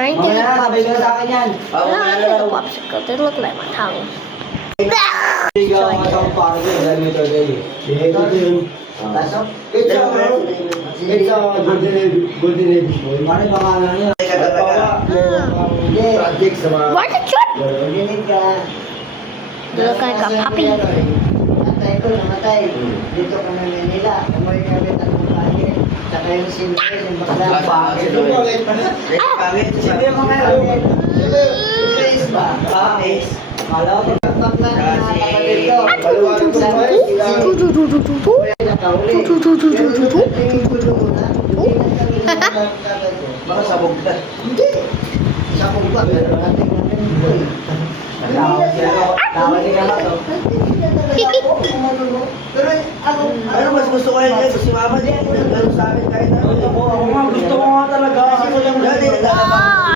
trying to Mamaya na, sabay ka na sa akin yan. no, I did a popsicle. Didn't look like my tongue. Ikaw ang asang pare ko, dahil ito dahil. Ito din. It's a golden Ladies boy. Mare baka na niya. Project sa mga... Why the trip? Dinig ka. You look like a puppy. Natay ko, namatay. Dito ka na Manila. Umuwi kami tatlong kaya. Saka yung sinunod, yung bakla. Pangit. Pangit. Sino yung mga pangit? Face ba? Face. Kala ko bakla na kapatid ko. Baluwag ko sa baka sabog ka. Hindi. Sabog ka. Pero natin natin ito eh. Tawag ka ba ito? Pero ako, ano mas gusto ko rin si Mama din. Nagano sa akin kahit ano. Ako nga gusto ko nga talaga. Kasi walang